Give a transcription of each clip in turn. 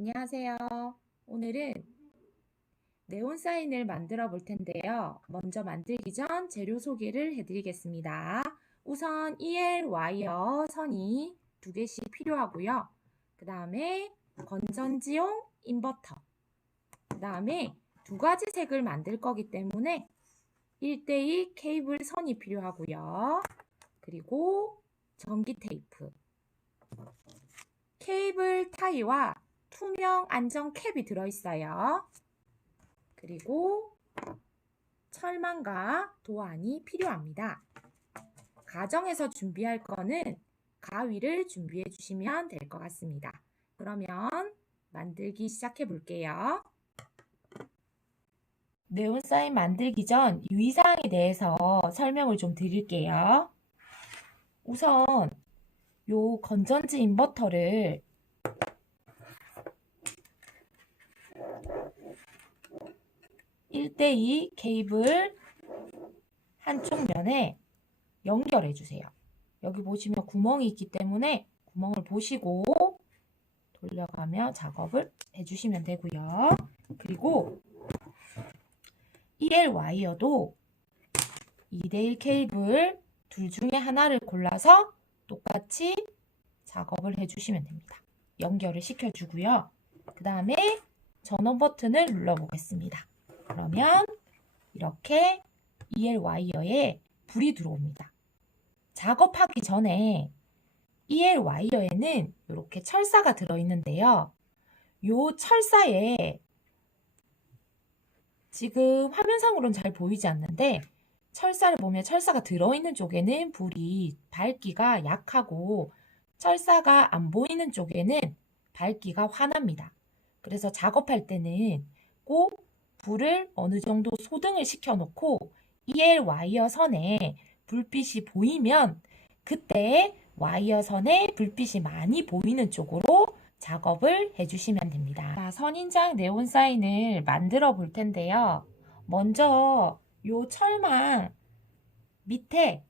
안녕하세요. 오늘은 네온 사인을 만들어 볼 텐데요. 먼저 만들기 전 재료 소개를 해드리겠습니다. 우선 EL 와이어 선이 두 개씩 필요하고요. 그 다음에 건전지용 인버터. 그 다음에 두 가지 색을 만들 거기 때문에 1대2 케이블 선이 필요하고요. 그리고 전기 테이프. 케이블 타이와 투명 안전 캡이 들어있어요. 그리고 철망과 도안이 필요합니다. 가정에서 준비할 거는 가위를 준비해 주시면 될 것 같습니다. 그러면 만들기 시작해 볼게요. 네온 사인 만들기 전 유의사항에 대해서 설명을 좀 드릴게요. 우선 요 건전지 인버터를 일대이 케이블 한쪽 면에 연결해 주세요. 여기 보시면 구멍이 있기 때문에 구멍을 보시고 돌려가며 작업을 해주시면 되고요. 그리고 EL 와이어도 2대1 케이블 둘 중에 하나를 골라서 똑같이 작업을 해주시면 됩니다. 연결을 시켜주고요. 그 다음에 전원 버튼을 눌러보겠습니다. 그러면 이렇게 EL 와이어에 불이 들어옵니다. 작업하기 전에 EL 와이어에는 이렇게 철사가 들어있는데요. 요 철사에 지금 화면상으로는 잘 보이지 않는데 철사를 보면 철사가 들어있는 쪽에는 불이 밝기가 약하고 철사가 안 보이는 쪽에는 밝기가 환합니다. 그래서 작업할 때는 꼭 불을 어느 정도 소등을 시켜놓고 EL 와이어 선에 불빛이 보이면 그때 와이어 선에 불빛이 많이 보이는 쪽으로 작업을 해주시면 됩니다. 자, 선인장 네온 사인을 만들어 볼 텐데요. 먼저 요 철망 밑에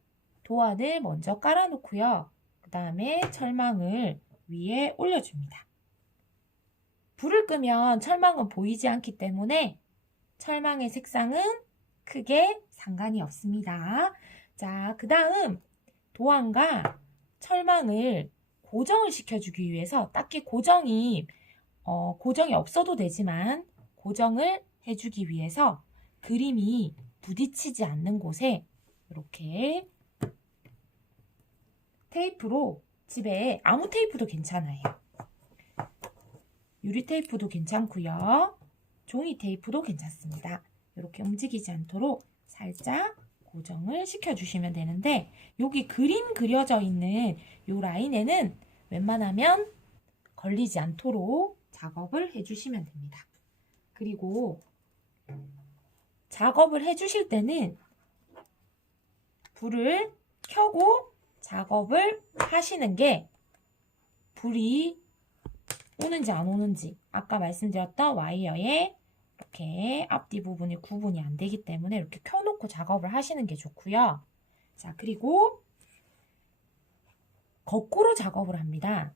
도안을 먼저 깔아놓고요. 그 다음에 철망을 위에 올려줍니다. 불을 끄면 철망은 보이지 않기 때문에 철망의 색상은 크게 상관이 없습니다. 자, 그 다음 도안과 철망을 고정을 시켜주기 위해서 딱히 고정이 어, 고정이 없어도 되지만 고정을 해주기 위해서 그림이 부딪히지 않는 곳에 이렇게 테이프로 집에 아무 테이프도 괜찮아요. 유리 테이프도 괜찮고요. 종이 테이프도 괜찮습니다. 이렇게 움직이지 않도록 살짝 고정을 시켜주시면 되는데 여기 그림 그려져 있는 이 라인에는 웬만하면 걸리지 않도록 작업을 해주시면 됩니다. 그리고 작업을 해주실 때는 불을 켜고 작업을 하시는 게 불이 오는지 안 오는지 아까 말씀드렸던 와이어에 이렇게 앞뒤 부분이 구분이 안 되기 때문에 이렇게 켜놓고 작업을 하시는 게 좋고요. 자, 그리고 거꾸로 작업을 합니다.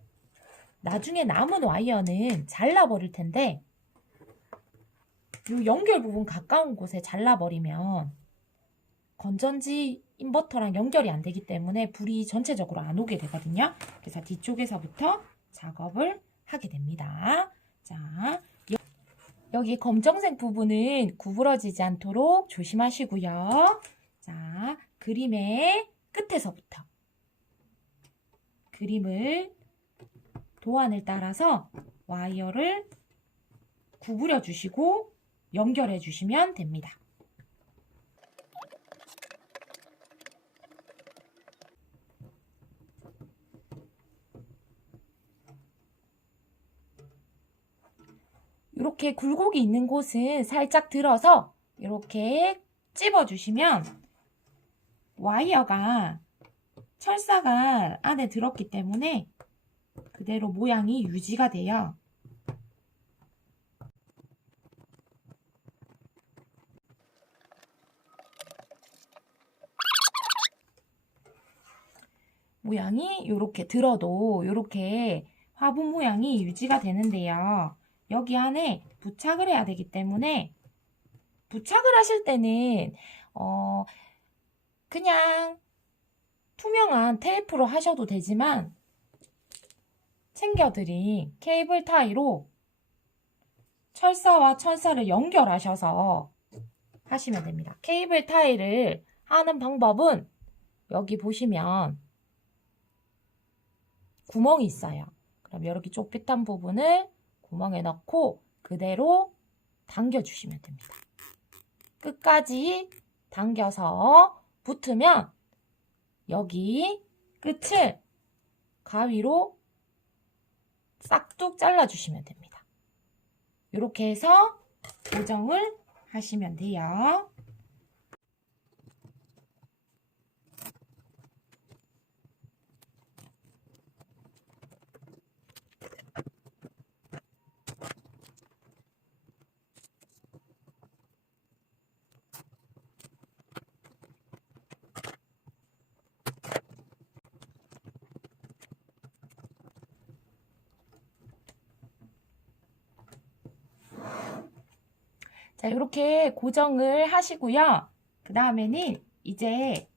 나중에 남은 와이어는 잘라버릴 텐데 이 연결 부분 가까운 곳에 잘라버리면 건전지 인버터랑 연결이 안 되기 때문에 불이 전체적으로 안 오게 되거든요. 그래서 뒤쪽에서부터 작업을 하게 됩니다. 자, 여기 검정색 부분은 구부러지지 않도록 조심하시고요. 자, 그림의 끝에서부터 그림을 도안을 따라서 와이어를 구부려 주시고 연결해 주시면 됩니다. 이렇게 굴곡이 있는 곳은 살짝 들어서 이렇게 찝어주시면 와이어가 철사가 안에 들었기 때문에 그대로 모양이 유지가 돼요. 모양이 이렇게 들어도 이렇게 화분 모양이 유지가 되는데요. 여기 안에 부착을 해야 되기 때문에 부착을 하실 때는 어 그냥 투명한 테이프로 하셔도 되지만 챙겨드린 케이블 타이로 철사와 철사를 연결하셔서 하시면 됩니다. 케이블 타이를 하는 방법은 여기 보시면 구멍이 있어요. 그럼 이렇게 쪽빛한 부분을 구멍에 넣고 그대로 당겨주시면 됩니다. 끝까지 당겨서 붙으면 여기 끝을 가위로 싹둑 잘라주시면 됩니다. 이렇게 해서 고정을 하시면 돼요. 자, 이렇게 고정을 하시고요. 그 다음에는 이제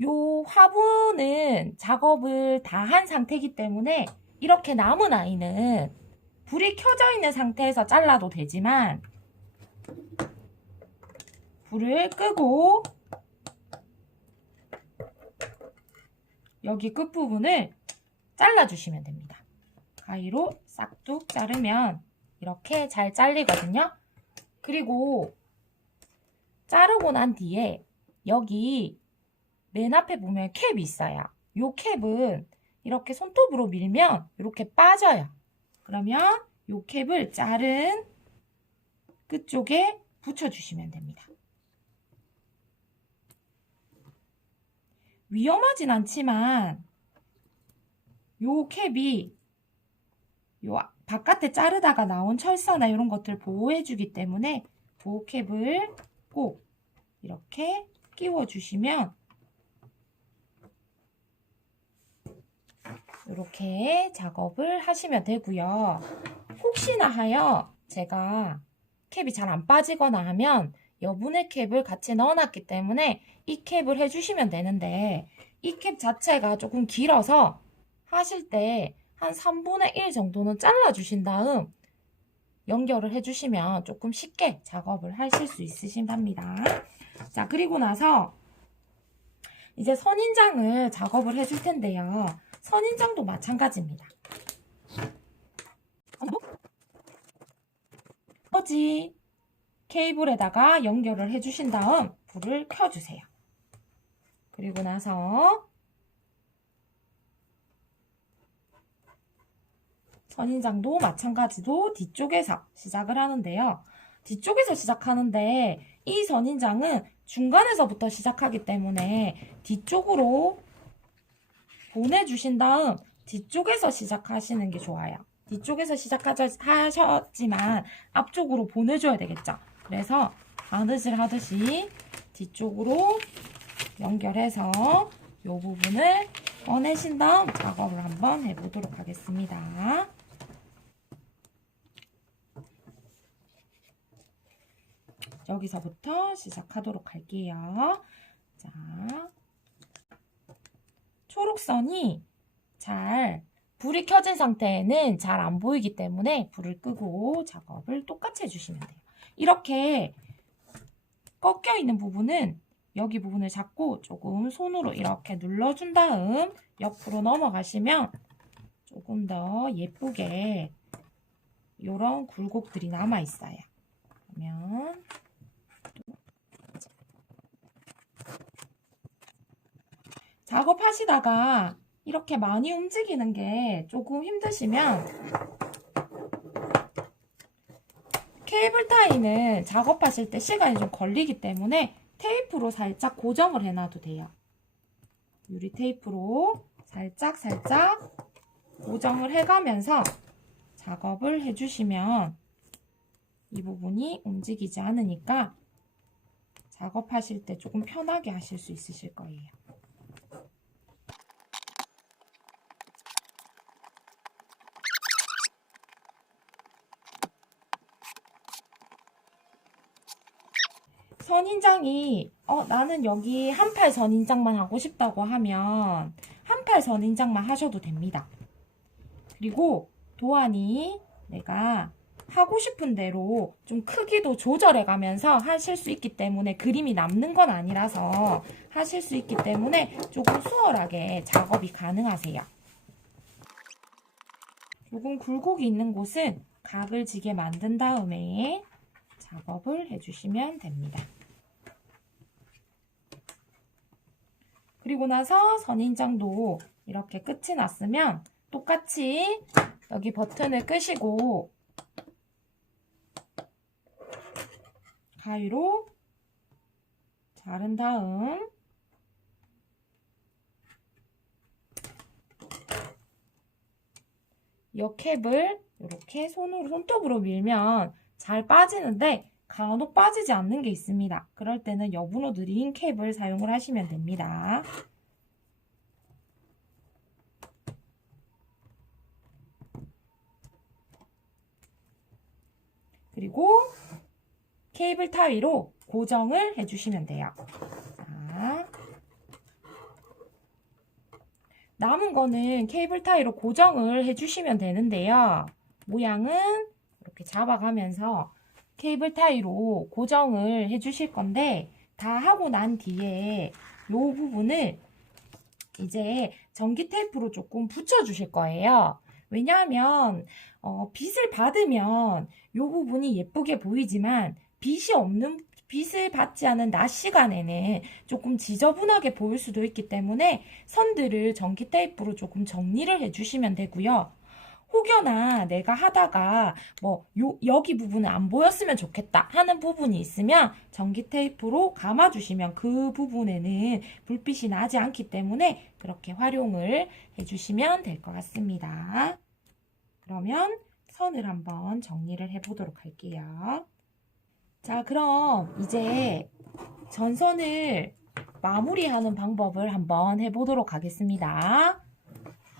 요 화분은 작업을 다 한 상태이기 때문에 이렇게 남은 아이는 불이 켜져 있는 상태에서 잘라도 되지만 불을 끄고 여기 끝부분을 잘라주시면 됩니다. 가위로 싹둑 자르면 이렇게 잘 잘리거든요. 그리고 자르고 난 뒤에 여기 맨 앞에 보면 캡이 있어요. 요 캡은 이렇게 손톱으로 밀면 이렇게 빠져요. 그러면 요 캡을 자른 끝 쪽에 붙여주시면 됩니다. 위험하진 않지만 요 캡이 요 바깥에 자르다가 나온 철사나 이런 것들 보호해주기 때문에 보호캡을 꼭 이렇게 끼워주시면 이렇게 작업을 하시면 되고요. 혹시나 하여 제가 캡이 잘 안 빠지거나 하면 여분의 캡을 같이 넣어놨기 때문에 이 캡을 해주시면 되는데 이 캡 자체가 조금 길어서 하실 때 한 3분의 1 정도는 잘라주신 다음 연결을 해주시면 조금 쉽게 작업을 하실 수 있으신답니다. 자, 그리고 나서 이제 선인장을 작업을 해줄 텐데요. 선인장도 마찬가지입니다. 나머지 케이블에다가 연결을 해주신 다음 불을 켜주세요. 그리고 나서 선인장도 마찬가지로 뒤쪽에서 시작을 하는데요. 뒤쪽에서 시작하는데 이 선인장은 중간에서부터 시작하기 때문에 뒤쪽으로 보내주신 다음 뒤쪽에서 시작하시는 게 좋아요. 뒤쪽에서 시작하셨지만 앞쪽으로 보내줘야 되겠죠. 그래서 바느질 하듯이 뒤쪽으로 연결해서 이 부분을 꺼내신 다음 작업을 한번 해보도록 하겠습니다. 여기서부터 시작하도록 할게요. 자, 초록선이 잘 불이 켜진 상태에는 잘 안 보이기 때문에 불을 끄고 작업을 똑같이 해주시면 돼요. 이렇게 꺾여 있는 부분은 여기 부분을 잡고 조금 손으로 이렇게 눌러준 다음 옆으로 넘어가시면 조금 더 예쁘게 이런 굴곡들이 남아 있어요. 그러면 작업하시다가 이렇게 많이 움직이는 게 조금 힘드시면 케이블 타이는 작업하실 때 시간이 좀 걸리기 때문에 테이프로 살짝 고정을 해놔도 돼요. 유리 테이프로 살짝 살짝 고정을 해가면서 작업을 해주시면 이 부분이 움직이지 않으니까 작업하실 때 조금 편하게 하실 수 있으실 거예요. 선인장이 어 나는 여기 한 팔 선인장만 하고 싶다고 하면 한 팔 선인장만 하셔도 됩니다. 그리고 도안이 내가 하고 싶은 대로 좀 크기도 조절해 가면서 하실 수 있기 때문에 그림이 남는 건 아니라서 하실 수 있기 때문에 조금 수월하게 작업이 가능하세요. 조금 굴곡이 있는 곳은 각을 지게 만든 다음에 작업을 해주시면 됩니다. 그리고 나서 선인장도 이렇게 끝이 났으면 똑같이 여기 버튼을 끄시고 가위로 자른 다음 역캡을 이렇게 손으로 손톱으로 밀면 잘 빠지는데 간혹 빠지지 않는 게 있습니다. 그럴 때는 여분으로 느린 캡을 사용을 하시면 됩니다. 그리고 케이블 타이로 고정을 해주시면 돼요. 자, 남은 거는 케이블 타이로 고정을 해주시면 되는데요. 모양은 이렇게 잡아가면서 케이블 타이로 고정을 해주실 건데 다 하고 난 뒤에 이 부분을 이제 전기 테이프로 조금 붙여주실 거예요. 왜냐하면 어, 빛을 받으면 이 부분이 예쁘게 보이지만 빛이 없는 빛을 받지 않은 낮 시간에는 조금 지저분하게 보일 수도 있기 때문에 선들을 전기 테이프로 조금 정리를 해주시면 되고요. 혹여나 내가 하다가 뭐 요, 여기 부분은 안 보였으면 좋겠다 하는 부분이 있으면 전기 테이프로 감아주시면 그 부분에는 불빛이 나지 않기 때문에 그렇게 활용을 해주시면 될 것 같습니다. 그러면 선을 한번 정리를 해보도록 할게요. 자, 그럼 이제 전선을 마무리하는 방법을 한번 해보도록 하겠습니다.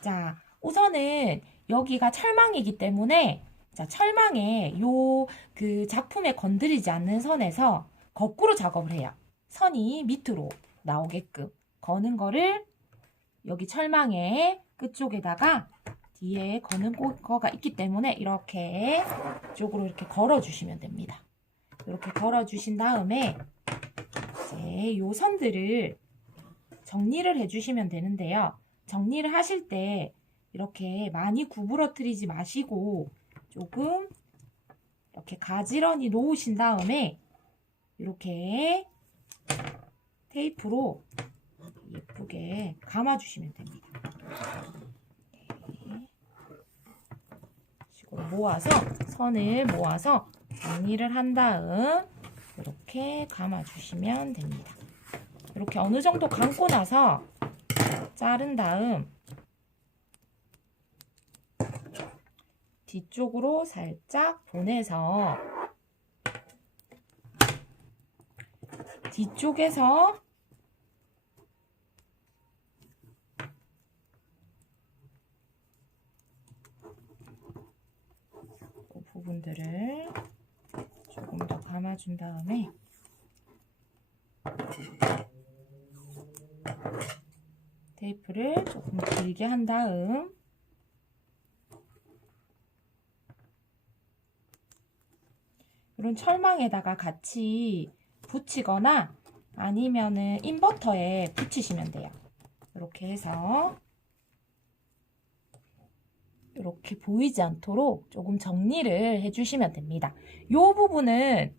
자, 우선은 여기가 철망이기 때문에 자, 철망에 요 그 작품에 건드리지 않는 선에서 거꾸로 작업을 해요. 선이 밑으로 나오게끔 거는 거를 여기 철망의 끝쪽에다가 뒤에 거는 거가 있기 때문에 이렇게 쪽으로 이렇게 걸어 주시면 됩니다. 이렇게 걸어 주신 다음에 이제 요 선들을 정리를 해 주시면 되는데요. 정리를 하실 때 이렇게 많이 구부러뜨리지 마시고 조금 이렇게 가지런히 놓으신 다음에 이렇게 테이프로 예쁘게 감아주시면 됩니다. 모아서 선을 모아서 정리를 한 다음 이렇게 감아주시면 됩니다. 이렇게 어느 정도 감고 나서 자른 다음 뒤쪽으로 살짝 보내서 뒤쪽에서 그 부분들을 조금 더 감아준 다음에 테이프를 조금 길게 한 다음 이런 철망에다가 같이 붙이거나 아니면은 인버터에 붙이시면 돼요. 이렇게 해서 이렇게 보이지 않도록 조금 정리를 해주시면 됩니다. 이 부분은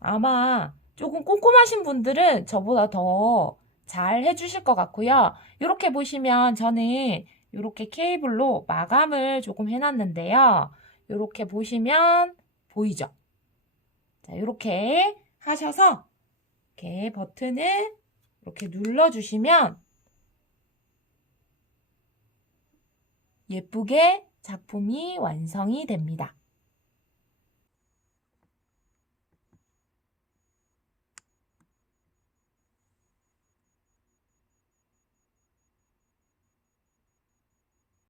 아마 조금 꼼꼼하신 분들은 저보다 더 잘 해주실 것 같고요. 이렇게 보시면 저는 이렇게 케이블로 마감을 조금 해놨는데요. 이렇게 보시면 보이죠? 자, 이렇게 하셔서 이렇게 버튼을 이렇게 눌러주시면 예쁘게 작품이 완성이 됩니다.